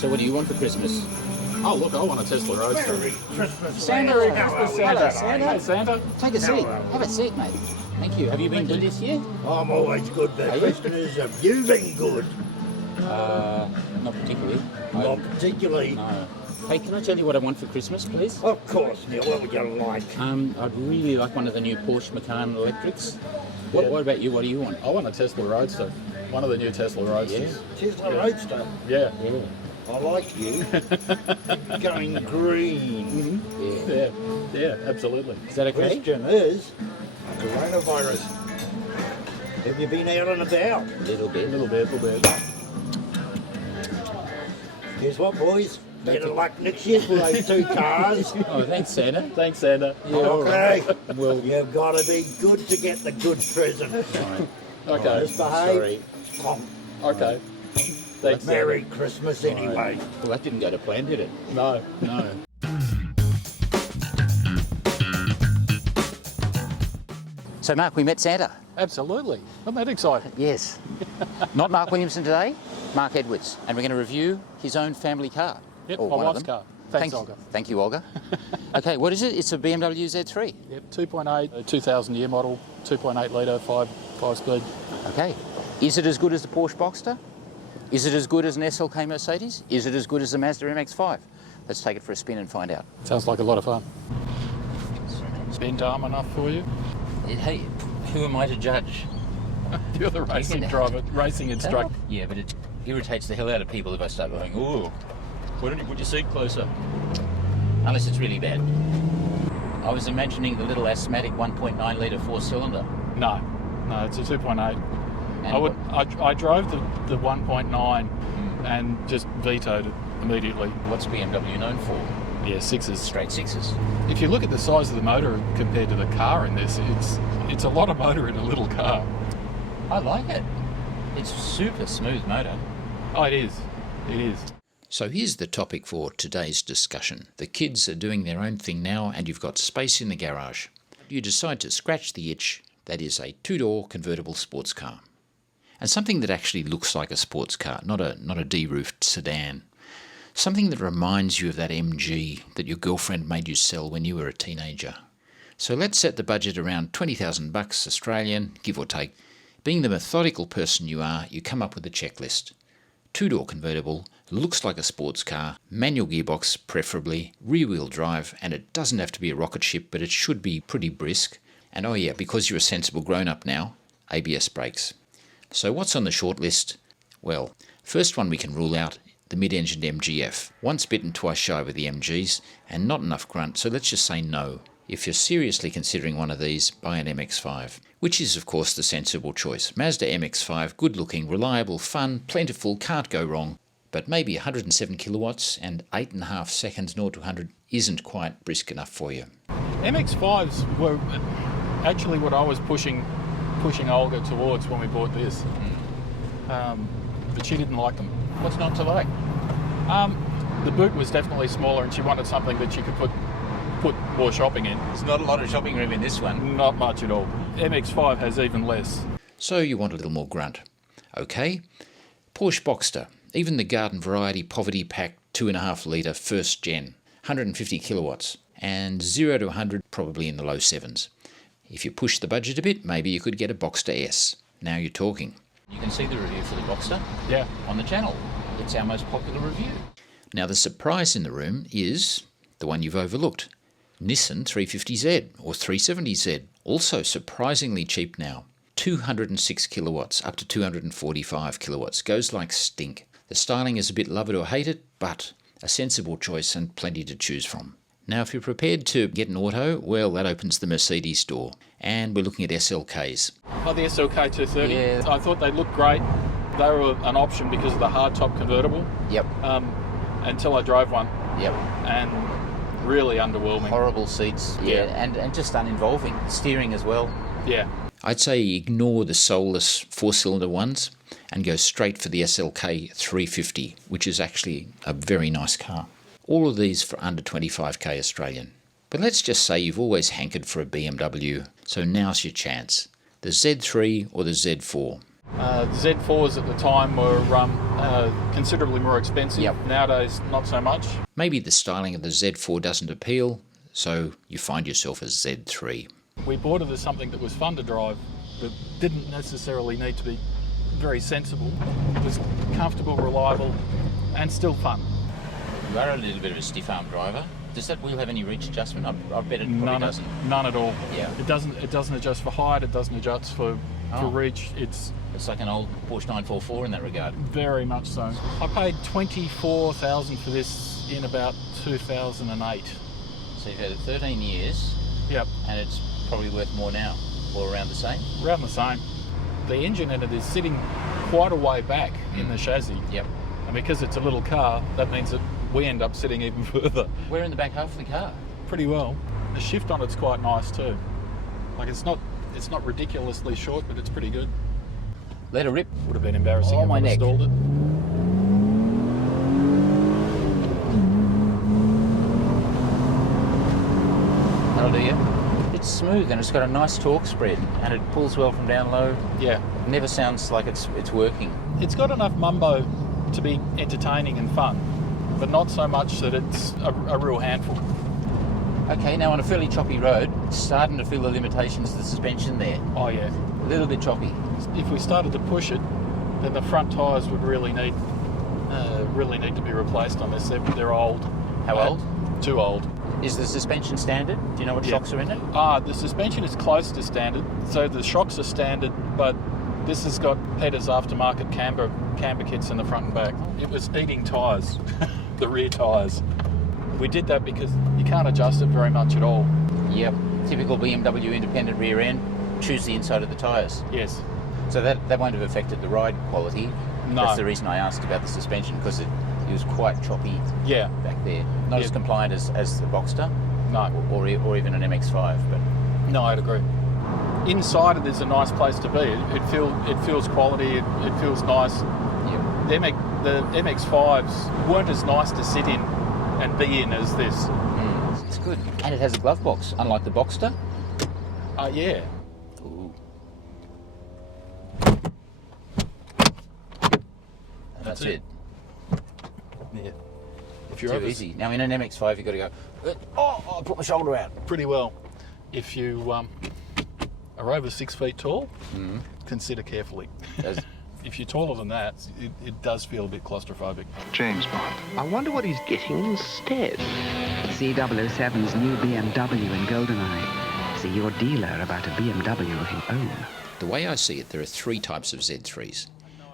So what do you want for Christmas? Oh, look, I want a Tesla Roadster. Merry Christmas, Santa, lad. Christmas Hello, Santa. Hey, Santa. Take a seat. Have a seat, mate. Thank you. Have you been good this year? I'm always good, but Are you? listeners, have you been good? Not particularly. Not particularly. No. Hey, can I tell you what I want for Christmas, please? Of course, Neil, what would you like? I'd really like one of the new Porsche Macan electrics. What about you? What do you want? I want a Tesla Roadster. One of the new Tesla Roadsters. Tesla Roadster. Yeah. I like you. Going green. Yeah, absolutely. Is that okay? Question is, coronavirus. Have you been out and about? A little bit. Little bit. Guess what, boys? Better luck next year for those two cars. Oh, thanks, Santa. Thanks, Santa. Yeah, all Okay. right. Well, You've got to be good to get the good present. Okay. Misbehave. sorry. Okay. Thanks, Merry Christmas anyway. Well, that didn't go to plan, did it? Santa. No. No. So, Mark, we met Santa. Absolutely. Isn't that exciting? Yes. Not Mark Williamson today, Mark Edwards. And we're going to review his own family car. Yep, Or my one of wife's them. car. Thanks, Olga. Thank you, Olga. Okay, what is it? It's a BMW Z3. Yep, 2.8, 2000 year model, 2.8 litre, 5 speed. Okay. Is it as good as the Porsche Boxster? Is it as good as an SLK Mercedes? Is it as good as the Mazda MX5? Let's take it for a spin and find out. Sounds like a lot of fun. Bent arm enough for you? Hey, who am I to judge? You're the racing driver, racing instructor. Yeah, but it irritates the hell out of people if I start going, ooh, why don't you put your seat closer? Unless it's really bad. I was imagining the little asthmatic 1.9 litre four-cylinder. No, it's a 2.8. And I drove the 1.9 and just vetoed it immediately. what's BMW known for? Yeah, sixes. Straight sixes. If you look at the size of the motor compared to the car in this, it's a lot of motor in a little car. I like it. It's super smooth motor. Oh, it is. It is. So here's the topic for today's discussion. The kids are doing their own thing now and you've got space in the garage. You decide to scratch the itch. That is a two-door convertible sports car. And something that actually looks like a sports car, not a D-roofed sedan. Something that reminds you of that MG that your girlfriend made you sell when you were a teenager. So let's set the budget around $20,000 Australian, give or take. Being the methodical person you are, you come up with a checklist. Two-door convertible, looks like a sports car, manual gearbox preferably, rear-wheel drive, and it doesn't have to be a rocket ship, but it should be pretty brisk. And oh yeah, because you're a sensible grown-up now, ABS brakes. So what's on the short list? Well, first one we can rule out, the mid-engined MGF. Once bitten, twice shy with the MGs, and not enough grunt, so let's just say no. If you're seriously considering one of these, buy an MX5, which is of course the sensible choice. Mazda MX5, good looking, reliable, fun, plentiful, can't go wrong. But maybe 107 kilowatts and 8.5 seconds 0 to 100 isn't quite brisk enough for you. MX5s were actually what I was pushing Olga towards when we bought this. But she didn't like them. What's not to like? The boot was definitely smaller and she wanted something that she could put more shopping in. There's not a lot of shopping room in this one. Not much at all. MX5 has even less. So you want a little more grunt. Okay. Porsche Boxster, even the garden variety poverty pack 2.5 litre first gen, 150 kilowatts, and 0 to 100 probably in the low sevens. If you push the budget a bit, maybe you could get a Boxster S. Now you're talking. You can see the review for the Boxster Yeah. on the channel. It's our most popular review. Now the surprise in the room is the one you've overlooked. Nissan 350Z or 370Z, also surprisingly cheap now. 206 kilowatts up to 245 kilowatts, goes like stink. The styling is a bit love it or hate it, but a sensible choice and plenty to choose from. Now if you're prepared to get an auto, well that opens the Mercedes door. And we're looking at SLKs. Oh, the SLK 230. Yeah. I thought they looked great. They were an option because of the hardtop convertible. Yep. Until I drove one. Yep. And really underwhelming. Horrible seats. Yeah. And just uninvolving. Steering as well. Yeah. I'd say ignore the soulless four-cylinder ones and go straight for the SLK 350, which is actually a very nice car. All of these for under 25k Australian. But let's just say you've always hankered for a BMW, so now's your chance. The Z3 or the Z4. Z4s at the time were considerably more expensive. Yep. Nowadays, not so much. Maybe the styling of the Z4 doesn't appeal, so you find yourself a Z3. We bought it as something that was fun to drive, that didn't necessarily need to be very sensible. It was comfortable, reliable, and still fun. You are a little bit of a stiff arm driver. Does that wheel have any reach adjustment? I bet it probably doesn't. None at all. Yeah. It doesn't adjust for height. It doesn't adjust for reach. It's like an old Porsche 944 in that regard. very much so. I paid $24,000 for this in about 2008. So you've had it 13 years, Yep, and it's probably worth more now, or around the same. around the same. The engine in it is sitting quite a way back in the chassis. Yep. And because it's a little car, that means that we end up sitting even further. We're in the back half of the car. Pretty well. The shift on it's quite nice too. Like it's not ridiculously short, but it's pretty good. Let her rip. Would have been embarrassing Oh, if my I neck. installed it. That'll do you. It's smooth and it's got a nice torque spread, and it pulls well from down low. Yeah. It never sounds like it's working. It's got enough mumbo to be entertaining and fun, but not so much that it's a real handful. Okay, now on a fairly choppy road, it's starting to feel the limitations of the suspension there. Oh yeah. A little bit choppy. If we started to push it, then the front tyres would really need to be replaced on this. They're old. How old? Too old. Is the suspension standard? Do you know what shocks are in it? The suspension is close to standard, so the shocks are standard, but this has got Petter's aftermarket camber kits in the front and back. It was eating tyres, the rear tyres. We did that because you can't adjust it very much at all. Yep. Typical BMW independent rear end. Choose the inside of the tyres. Yes. So that won't have affected the ride quality. No. That's the reason I asked about the suspension, because it was quite choppy Yeah. back there. Not as compliant as the Boxster No. or even an MX5, but No, I'd agree. Inside it is a nice place to be. It feels quality. It feels nice. yeah. The MX5s weren't as nice to sit in and be in as this. It's good. And it has a glove box, unlike the Boxster. Yeah. Ooh. And that's it. Yeah. If Too you're easy. Now in an MX5 you've got to go, I put my shoulder out. pretty well. If you are over 6 feet tall, consider carefully. Does- If you're taller than that, it does feel a bit claustrophobic. James Bond. I wonder what he's getting instead. C007's new BMW in GoldenEye. See your dealer about a BMW of your own. The way I see it, there are three types of Z3s.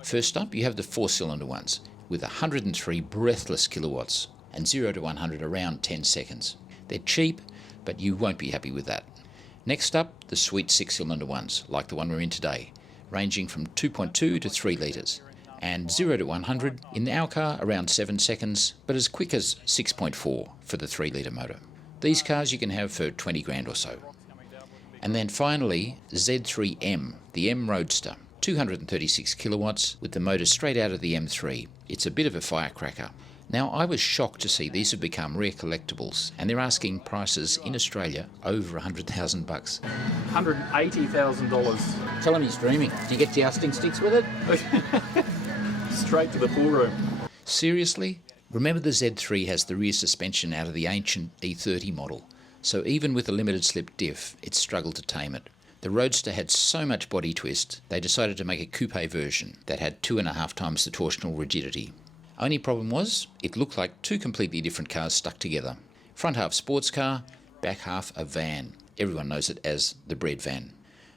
First up, you have the four-cylinder ones, with 103 breathless kilowatts and 0 to 100 around 10 seconds. They're cheap, but you won't be happy with that. Next up, the sweet six-cylinder ones, like the one we're in today, ranging from 2.2 to 3 litres, and 0 to 100 in our car around 7 seconds, but as quick as 6.4 for the 3 litre motor. These cars you can have for 20 grand or so. And then finally, Z3M, the M Roadster, 236 kilowatts with the motor straight out of the M3. It's a bit of a firecracker. Now, I was shocked to see these have become rare collectibles, and they're asking prices in Australia over $100,000. $180,000 Tell him he's dreaming. Do you get jousting sticks with it? straight to the pool room. Seriously? Remember, the Z3 has the rear suspension out of the ancient E30 model, so even with a limited slip diff, it struggled to tame it. The Roadster had so much body twist, they decided to make a coupe version that had 2.5 times the torsional rigidity. Only problem was, it looked like two completely different cars stuck together. Front half sports car, back half a van. Everyone knows it as the bread van.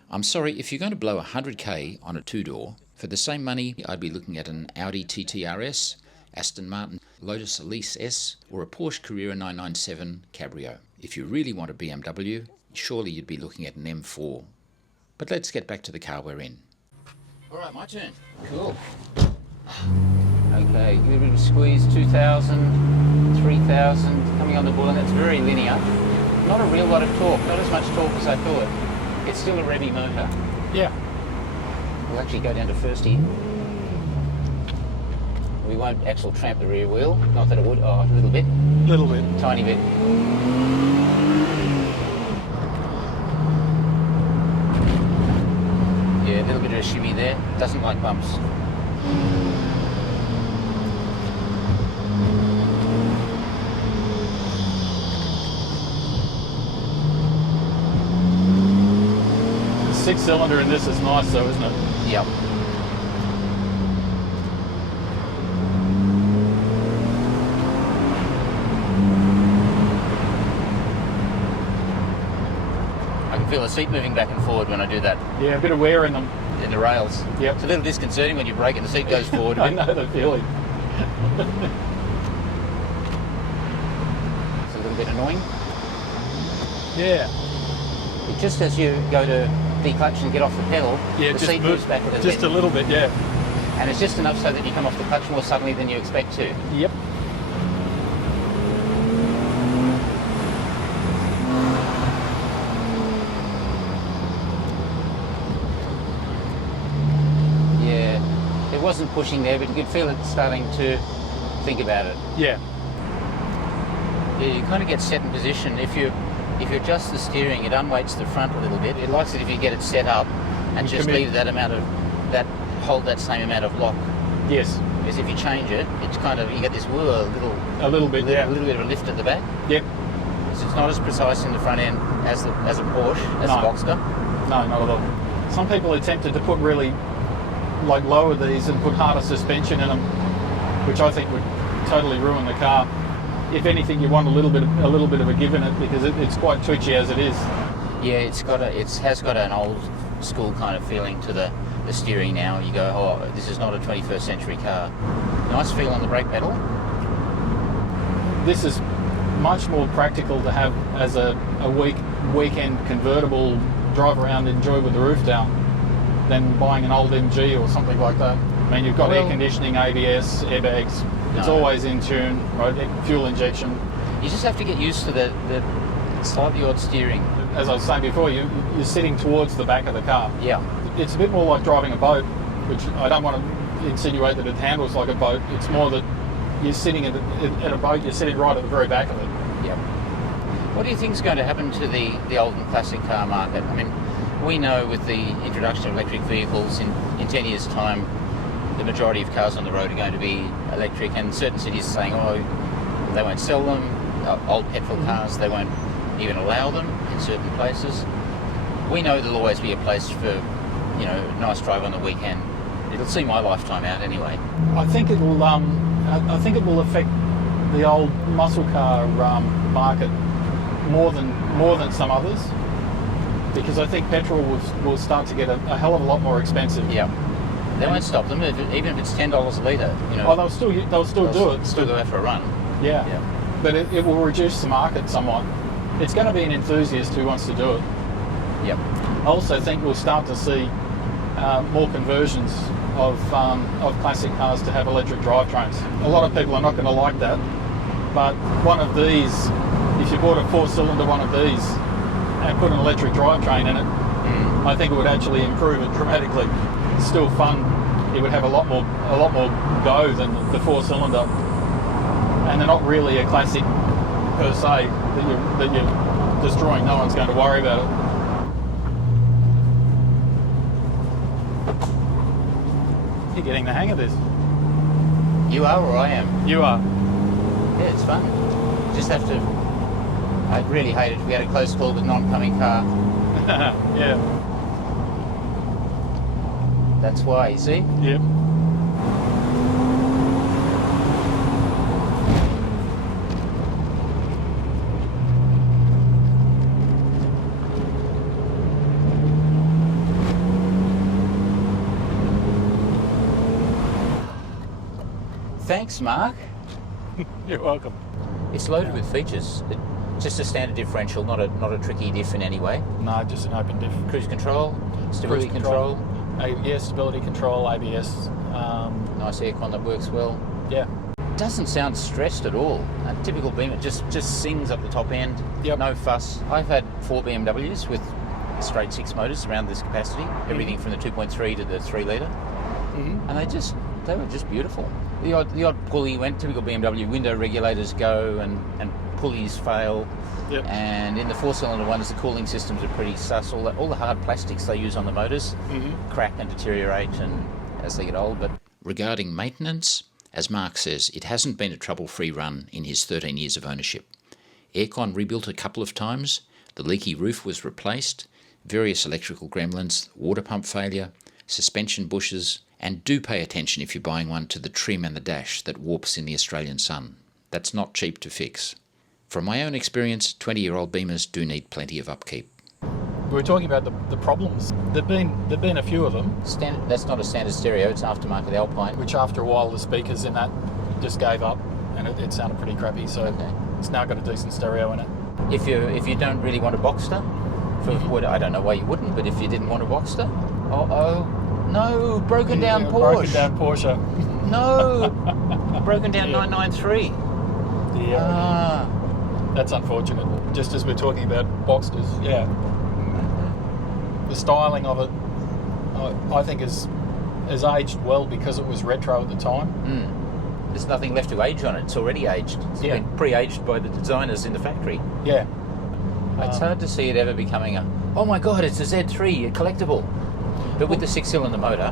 I'm sorry, if you're going to blow 100k on a two-door, for the same money I'd be looking at an Audi TT RS, Aston Martin Lotus Elise S, or a Porsche Carrera 997 Cabrio. If you really want a BMW, surely you'd be looking at an M4. But let's get back to the car we're in. Alright, my turn. Cool. Okay, give it a bit of squeeze, 2,000, 3,000, coming on the ball, and that's very linear. Not a real lot of torque, not as much torque as I thought. It's still a revvy motor. Yeah. We'll actually go down to first here. We won't axle tramp the rear wheel, not that it would, a little bit, Little bit. tiny bit. Yeah, a little bit of of shimmy there. Doesn't like bumps. The 6-cylinder in this is nice though, isn't it? Yep. I can feel the seat moving back and forward when I do that Yeah, a bit of wear in them. in the rails. Yep. It's a little disconcerting when you brake and the seat goes forward a I bit. know the feeling. It's a little bit annoying. Yeah. Just as you go to declutch and get off the pedal, Yeah, the just seat moves back a little just bit. a little bit, yeah. And it's just enough so that you come off the clutch more suddenly than you expect to. Yep. Yeah, it wasn't pushing there, but you could feel it starting to think about it. Yeah. Yeah, you kind of get set in position. If you adjust the steering, it unweights the front a little bit. It likes it if you get it set up and just leave that amount of hold that same amount of lock. Yes. Because if you change it, it's kind of, you get this A little bit, a yeah. little bit of a lift at the back. Yep. So it's not as precise in the front end as a Porsche, as a Boxster. No, not at all. Some people are tempted to put really, like, lower these and put harder suspension in them, which I think would totally ruin the car. If anything, you want a little bit of a give in it because it's quite twitchy as it is. Yeah, it has got an old school kind of feeling to the steering now. You go, oh, this is not a 21st century car. Nice feel on the brake pedal. This is much more practical to have as a weekend convertible, drive around, enjoy with the roof down, than buying an old MG or something like that. I mean, you've got air conditioning, ABS, airbags. It's always in tune, right? Fuel injection. You just have to get used to the slightly odd steering. As I was saying before, you're sitting towards the back of the car. Yeah. It's a bit more like driving a boat, which I don't want to insinuate that it handles like a boat. It's more that you're sitting at a boat, you're sitting right at the very back of it. Yeah. What do you think is going to happen to the old and classic car market? I mean, we know with the introduction of electric vehicles in 10 years' time, the majority of cars on the road are going to be electric, and certain cities are saying, oh, they won't sell them. Old petrol cars, they won't even allow them in certain places. We know there'll always be a place for, you know, a nice drive on the weekend. It'll see my lifetime out anyway. I think it will. I think it will affect the old muscle car market more than some others, because I think petrol will start to get a hell of a lot more expensive. Yeah. They won't stop them, even if it's $10 a litre. You know. Oh, they'll still do it. Still go out for a run. Yeah. But it will reduce the market somewhat. It's going to be an enthusiast who wants to do it. Yep. I also think we'll start to see more conversions of classic cars to have electric drivetrains. A lot of people are not going to like that, but one of these, if you bought a 4-cylinder one of these and put an electric drivetrain in it, I think it would actually improve it dramatically. It's still fun. It would have a lot more go than the 4-cylinder, and they're not really a classic per se that you're destroying. No one's going to worry about it. You're getting the hang of this. You are or I am? You are. Yeah, it's fun. Just have to... I'd really hate it if we had a close call with an oncoming car. Yeah. That's why, you see? Yep. Thanks, Mark. You're welcome. It's loaded with features. Just a standard differential, not a tricky diff in any way. No, just an open diff. Cruise control, stability Cruise control. Yes, stability control, ABS. Nice aircon that works well. Yeah. Doesn't sound stressed at all. A typical Beamer just sings up the top end. Yep. No fuss. I've had 4 BMWs with straight 6 motors around this capacity. Everything from the 2.3 to the 3 litre. And they were just beautiful. The odd pulley went, typical BMW, window regulators go and pulleys fail. Yep. And in the four-cylinder ones, the cooling systems are pretty sus. All the hard plastics they use on the motors crack and deteriorate and as they get old. But Regarding maintenance, as Mark says, it hasn't been a trouble-free run in his 13 years of ownership. Aircon rebuilt a couple of times, the leaky roof was replaced, various electrical gremlins, water pump failure, suspension bushes, and do pay attention if you're buying one to the trim and the dash that warps in the Australian sun. That's not cheap to fix. From my own experience, 20-year-old Beamers do need plenty of upkeep. We were talking about the problems. There've been a few of them, that's not a standard stereo, it's aftermarket Alpine. which after a while the speakers in that just gave up and it sounded pretty crappy, so Okay. it's now got a decent stereo in it. If you don't really want a Boxster, I don't know why you wouldn't, but if you didn't want a Boxster, no, broken down Yeah, Porsche. Broken down Porsche. No, broken down 993. Yeah, that's unfortunate. Just as we're talking about Boxsters, yeah. The styling of it, I think, is aged well because it was retro at the time. There's nothing left to age on it. It's already aged. It's Yeah. been pre-aged by the designers in the factory. Yeah. It's hard to see it ever becoming oh my god, it's a Z3, a collectible. But with the six-cylinder motor,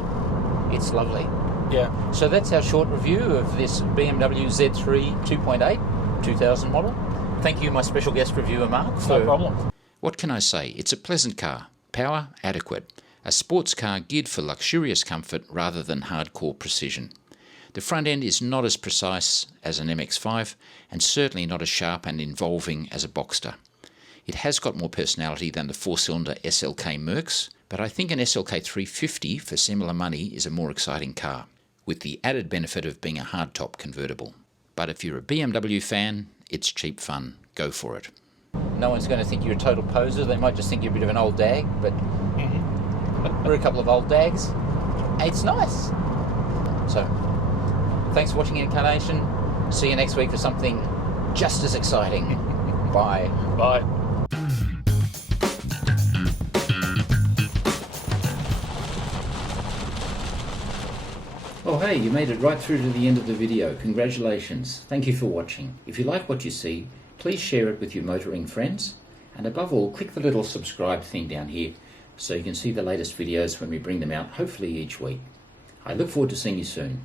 it's lovely. Yeah. So that's our short review of this BMW Z3 2.8 2000 model. Thank you, my special guest reviewer, Mark. No problem. What can I say? It's a pleasant car. Power adequate. A sports car geared for luxurious comfort rather than hardcore precision. The front end is not as precise as an MX5 and certainly not as sharp and involving as a Boxster. It has got more personality than the four-cylinder SLK Mercs, but I think an SLK 350 for similar money is a more exciting car, with the added benefit of being a hardtop convertible. But if you're a BMW fan, it's cheap fun. Go for it. No one's going to think you're a total poser. They might just think you're a bit of an old dag, but we're a couple of old dags. It's nice. So, thanks for watching inCARnation. See you next week for something just as exciting. Bye. Bye. Oh hey, you made it right through to the end of the video. Congratulations. Thank you for watching. If you like what you see, please share it with your motoring friends. And above all, click the little subscribe thing down here so you can see the latest videos when we bring them out, hopefully each week. I look forward to seeing you soon.